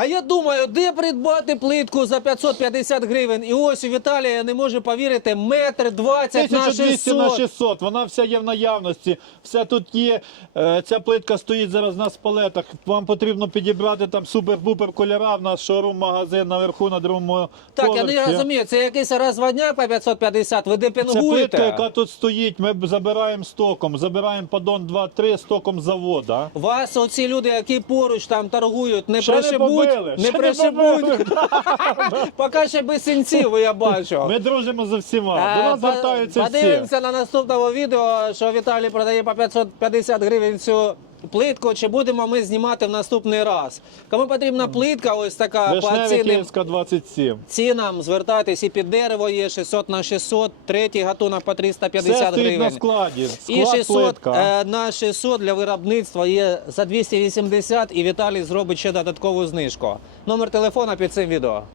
А я думаю, де придбати плитку за 550 гривень? І ось у Віталія, я не можу повірити, метр 20 на 1200 на 600. 600, вона вся є в наявності, все тут є. Е, Ця плитка стоїть зараз на спалетах. Вам потрібно підібрати там супер-пупер кольора. В нас шоурум-магазин наверху на другому Так, я не розумію, це якийсь розводняк по 550, ви Це плитка, яка тут стоїть. Ми забираємо стоком, забираємо подон 2-3 стоком завода. Вас оці люди, які поруч там торгують, не не пришибуть, не пришибуть. Поки ще без синців, я бачу. Ми дружимо за всіма. Е, До нас звертаються всі. Подивимося на наступному відео, що Віталій продає по 550 гривень цю плитку. Чи будемо ми знімати в наступний раз? Кому потрібна плитка, ось така по Вишневі цінним Київська 27. цінам, звертайтесь і під дерево є 600 на 600, третій гатунок по Все 350 стоїть на гривень. складі. І Склад 600 плитка. е, на 600 для виробництва є за 280 і Віталій зробить ще додаткову знижку. Номер телефона під цим відео.